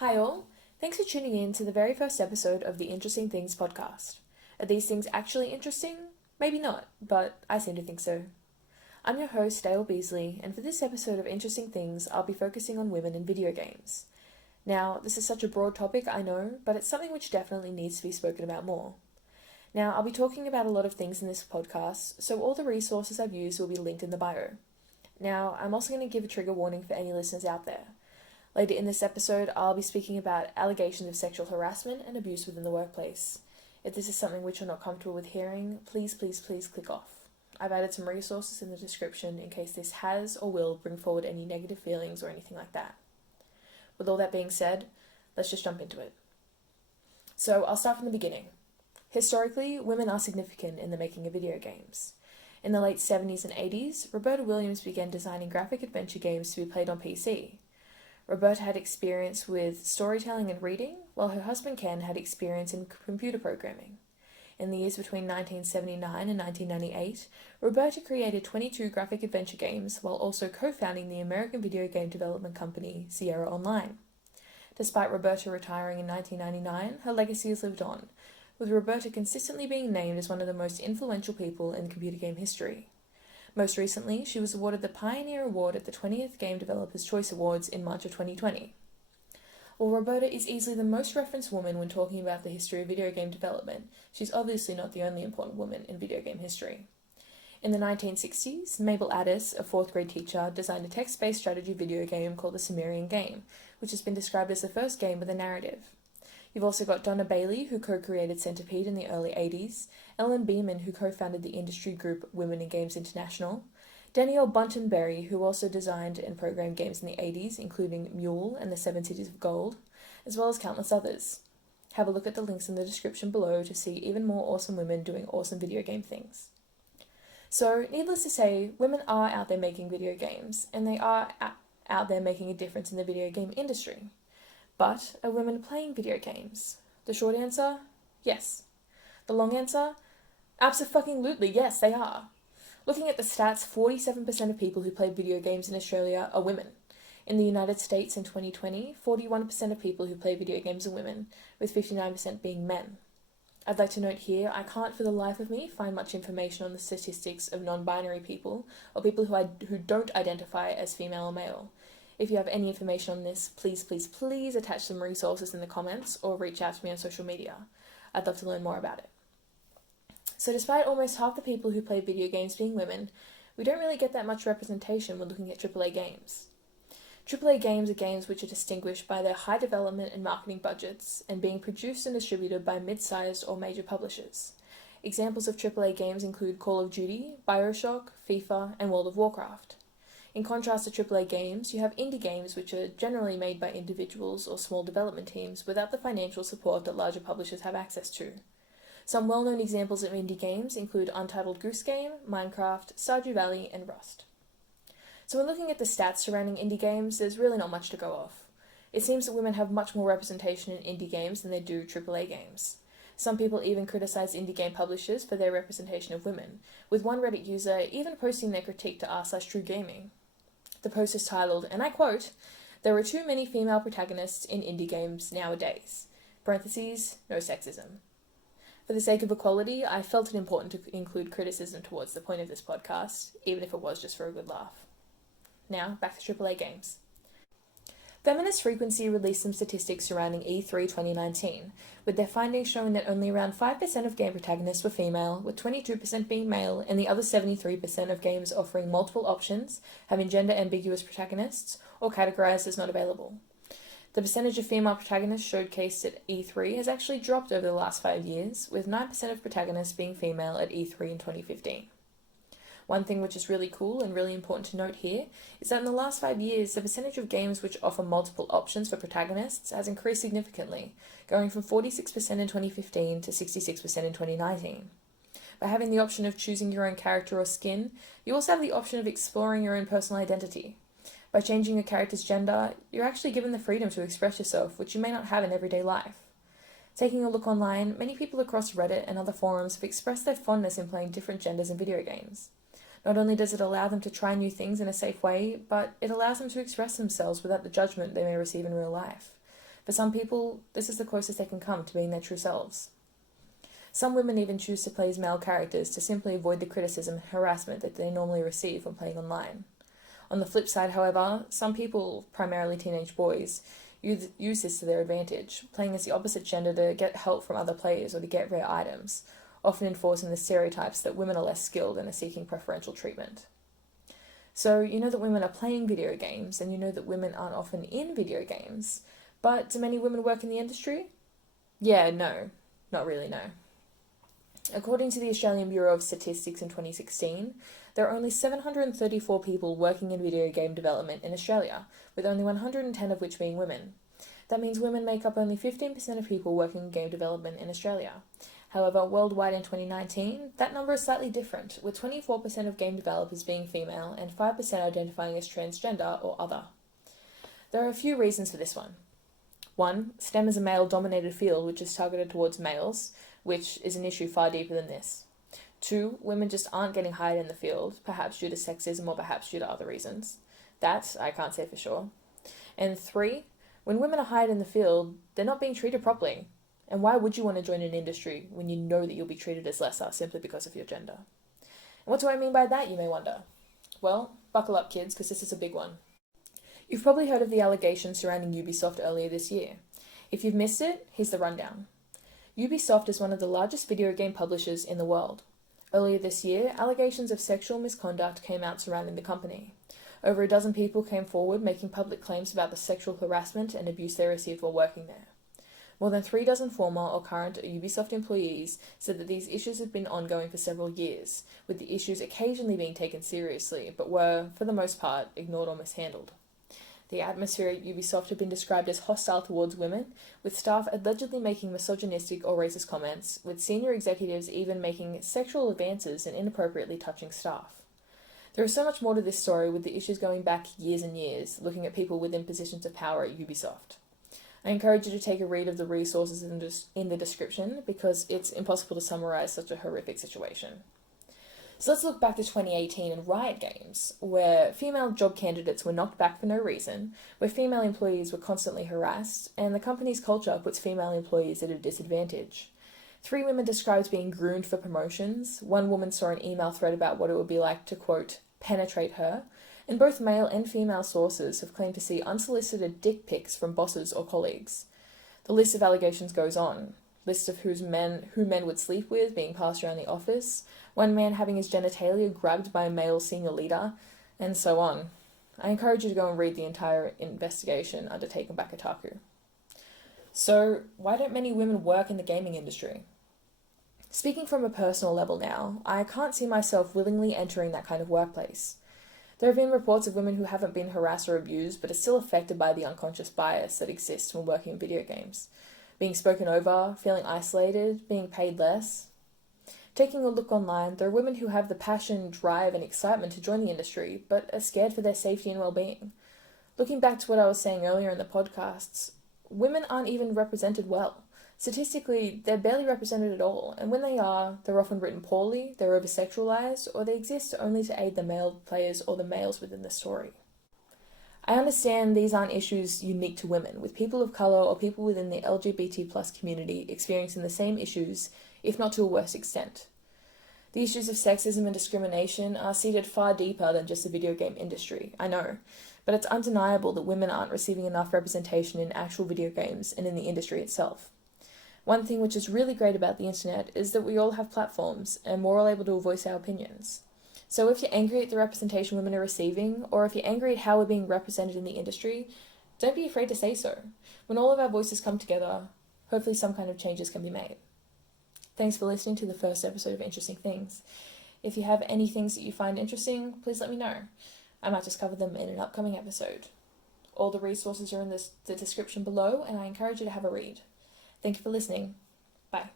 Hi all, thanks for tuning in to the very first episode of the Interesting Things podcast. Are these things actually interesting? Maybe not, but I seem to think so. I'm your host, Dale Beasley, and for this episode of Interesting Things, I'll be focusing on women in video games. Now, this is such a broad topic, I know, but it's something which definitely needs to be spoken about more. Now, I'll be talking about a lot of things in this podcast, so all the resources I've used will be linked in the bio. Now, I'm also going to give a trigger warning for any listeners out there. Later in this episode, I'll be speaking about allegations of sexual harassment and abuse within the workplace. If this is something which you're not comfortable with hearing, please click off. I've added some resources in the description in case this has or will bring forward any negative feelings or anything like that. With all that being said, let's just jump into it. So I'll start from the beginning. Historically, women are significant in the making of video games. In the late 70s and 80s, Roberta Williams began designing graphic adventure games to be played on PC. Roberta had experience with storytelling and reading, while her husband Ken had experience in computer programming. In the years between 1979 and 1998, Roberta created 22 graphic adventure games while also co-founding the American video game development company Sierra Online. Despite Roberta retiring in 1999, her legacy has lived on, with Roberta consistently being named as one of the most influential people in computer game history. Most recently, she was awarded the Pioneer Award at the 20th Game Developers' Choice Awards in March of 2020. While Roberta is easily the most referenced woman when talking about the history of video game development, she's obviously not the only important woman in video game history. In the 1960s, Mabel Addis, a fourth grade teacher, designed a text-based strategy video game called the Sumerian Game, which has been described as the first game with a narrative. You've also got Donna Bailey, who co-created Centipede in the early 80s, Ellen Beeman, who co-founded the industry group Women in Games International, Danielle Bunton-Berry, who also designed and programmed games in the 80s, including Mule and the Seven Cities of Gold, as well as countless others. Have a look at the links in the description below to see even more awesome women doing awesome video game things. So, needless to say, women are out there making video games, and they are out there making a difference in the video game industry. But are women playing video games? The short answer, yes. The long answer, abso-fucking-lutely, yes, they are. Looking at the stats, 47% of people who play video games in Australia are women. In the United States in 2020, 41% of people who play video games are women, with 59% being men. I'd like to note here, I can't for the life of me find much information on the statistics of non-binary people, or people who don't identify as female or male. If you have any information on this, please attach some resources in the comments or reach out to me on social media. I'd love to learn more about it. So despite almost half the people who play video games being women, we don't really get that much representation when looking at AAA games. AAA games are games which are distinguished by their high development and marketing budgets and being produced and distributed by mid-sized or major publishers. Examples of AAA games include Call of Duty, BioShock, FIFA, and World of Warcraft. In contrast to AAA games, you have indie games which are generally made by individuals or small development teams without the financial support that larger publishers have access to. Some well-known examples of indie games include Untitled Goose Game, Minecraft, Stardew Valley, and Rust. So when looking at the stats surrounding indie games, there's really not much to go off. It seems that women have much more representation in indie games than they do AAA games. Some people even criticize indie game publishers for their representation of women, with one Reddit user even posting their critique to r/truegaming. The post is titled, and I quote, "There are too many female protagonists in indie games nowadays. Parentheses, no sexism." For the sake of equality, I felt it important to include criticism towards the point of this podcast, even if it was just for a good laugh. Now, back to AAA games. Feminist Frequency released some statistics surrounding E3 2019, with their findings showing that only around 5% of game protagonists were female, with 22% being male, and the other 73% of games offering multiple options, having gender-ambiguous protagonists, or categorized as not available. The percentage of female protagonists showcased at E3 has actually dropped over the last 5 years, with 9% of protagonists being female at E3 in 2015. One thing which is really cool and really important to note here is that in the last 5 years, the percentage of games which offer multiple options for protagonists has increased significantly, going from 46% in 2015 to 66% in 2019. By having the option of choosing your own character or skin, you also have the option of exploring your own personal identity. By changing your character's gender, you're actually given the freedom to express yourself, which you may not have in everyday life. Taking a look online, many people across Reddit and other forums have expressed their fondness in playing different genders in video games. Not only does it allow them to try new things in a safe way, but it allows them to express themselves without the judgment they may receive in real life. For some people, this is the closest they can come to being their true selves. Some women even choose to play as male characters to simply avoid the criticism and harassment that they normally receive when playing online. On the flip side, however, some people, primarily teenage boys, use this to their advantage, playing as the opposite gender to get help from other players or to get rare items, often enforcing the stereotypes that women are less skilled and are seeking preferential treatment. So you know that women are playing video games, and you know that women aren't often in video games, but do many women work in the industry? Yeah, no. Not really, no. According to the Australian Bureau of Statistics in 2016, there are only 734 people working in video game development in Australia, with only 110 of which being women. That means women make up only 15% of people working in game development in Australia. However, worldwide in 2019, that number is slightly different, with 24% of game developers being female and 5% identifying as transgender or other. There are a few reasons for this one. 1. STEM is a male-dominated field which is targeted towards males, which is an issue far deeper than this. 2. Women just aren't getting hired in the field, perhaps due to sexism or perhaps due to other reasons. That, I can't say for sure. And 3. When women are hired in the field, they're not being treated properly. And why would you want to join an industry when you know that you'll be treated as lesser simply because of your gender? And what do I mean by that, you may wonder? Well, buckle up, kids, because this is a big one. You've probably heard of the allegations surrounding Ubisoft earlier this year. If you've missed it, here's the rundown. Ubisoft is one of the largest video game publishers in the world. Earlier this year, allegations of sexual misconduct came out surrounding the company. Over a dozen people came forward making public claims about the sexual harassment and abuse they received while working there. More than 36 former or current Ubisoft employees said that these issues had been ongoing for several years, with the issues occasionally being taken seriously, but were, for the most part, ignored or mishandled. The atmosphere at Ubisoft had been described as hostile towards women, with staff allegedly making misogynistic or racist comments, with senior executives even making sexual advances and inappropriately touching staff. There is so much more to this story, with the issues going back years and years, looking at people within positions of power at Ubisoft. I encourage you to take a read of the resources in the description, because it's impossible to summarize such a horrific situation. So let's look back to 2018 and Riot Games, where female job candidates were knocked back for no reason, where female employees were constantly harassed, and the company's culture puts female employees at a disadvantage. 3 women described being groomed for promotions. 1 woman saw an email thread about what it would be like to, quote, penetrate her, and both male and female sources have claimed to see unsolicited dick pics from bosses or colleagues. The list of allegations goes on. Lists of who men would sleep with being passed around the office, 1 man having his genitalia grabbed by a male senior leader, and so on. I encourage you to go and read the entire investigation undertaken by Kotaku. So, why don't many women work in the gaming industry? Speaking from a personal level now, I can't see myself willingly entering that kind of workplace. There have been reports of women who haven't been harassed or abused, but are still affected by the unconscious bias that exists when working in video games. Being spoken over, feeling isolated, being paid less. Taking a look online, there are women who have the passion, drive, and excitement to join the industry, but are scared for their safety and well-being. Looking back to what I was saying earlier in the podcasts, women aren't even represented well. Statistically, they're barely represented at all, and when they are, they're often written poorly, they're over-sexualized, or they exist only to aid the male players or the males within the story. I understand these aren't issues unique to women, with people of colour or people within the LGBT plus community experiencing the same issues, if not to a worse extent. The issues of sexism and discrimination are seated far deeper than just the video game industry, I know, but it's undeniable that women aren't receiving enough representation in actual video games and in the industry itself. One thing which is really great about the internet is that we all have platforms, and we're all able to voice our opinions. So if you're angry at the representation women are receiving, or if you're angry at how we're being represented in the industry, don't be afraid to say so. When all of our voices come together, hopefully some kind of changes can be made. Thanks for listening to the first episode of Interesting Things. If you have any things that you find interesting, please let me know. I might just cover them in an upcoming episode. All the resources are in the description below, and I encourage you to have a read. Thank you for listening. Bye.